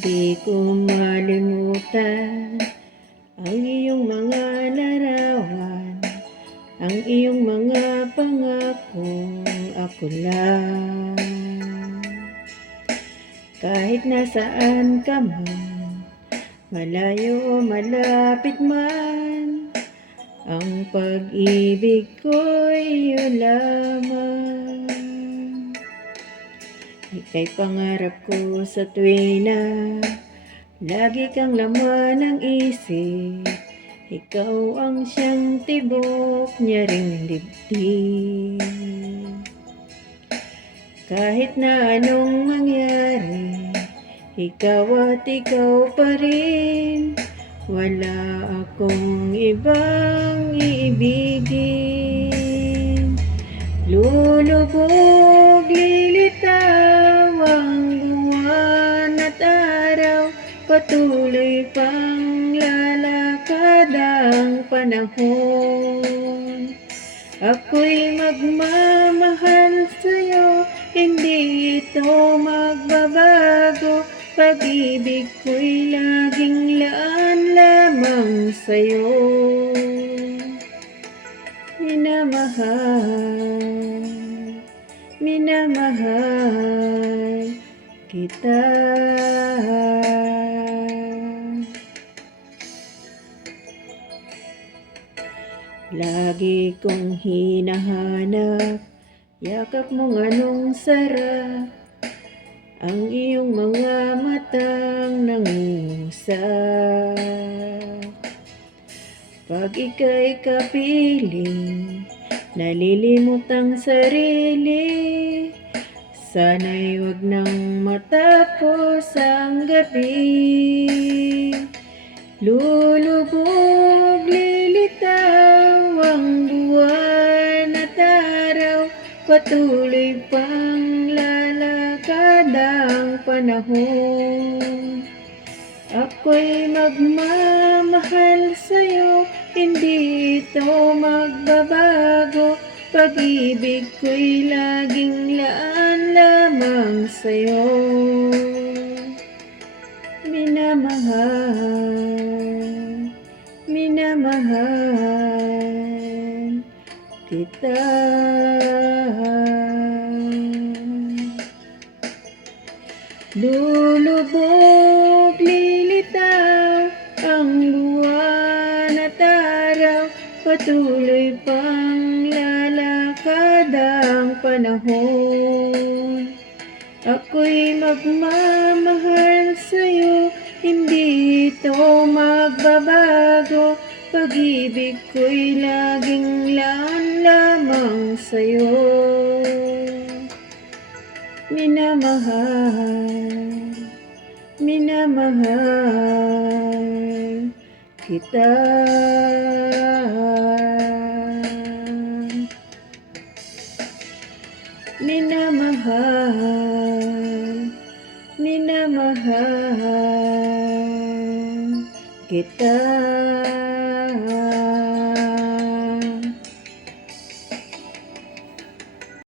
Di ko malimutan ang iyong mga larawan, ang iyong mga pangakong ako lang. Kahit nasaan ka man, malayo o malapit man, ang pag-ibig ko'y iyo lamang. Ika'y pangarap ko sa tuwina, lagi kang laman ng isip. Ikaw ang siyang tibok niya ring dibdib. Kahit na anong mangyari, ikaw at ikaw pa rin. Wala akong ibang iibigin. Lulubog, lilitaw ang buwan at araw, patuloy pang lalakad ang panahon. Ako'y magmamahal sa'yo, hindi ito magbabago. Pag-ibig ko'y laging laan lamang sa'yo. Minamahal kita. Lagi kong hinahanap, yakap mong anong sarap, ang iyong mga matang nangungusap. Pag ika'y kapiling, nalilimot ang sarili. Sana'y wag nang matapos ang gabi. Lulubog, lilitaw ang buwan at araw, patuloy pang lalakad ang panahon. Ako'y magmamahal sa'yo, hindi ito magbabago. Pag-ibig ko'y laging laan lamang sa'yo. Minamahal kita. Lulubog, lilitaw ang buwan at araw, patuloy pang lalakad ang panahon. Ako'y magmamahal sa'yo, hindi ito magbabago. Pag-ibig ko'y laging laan lamang sa'yo. Minamahal kita. Minamahal kita.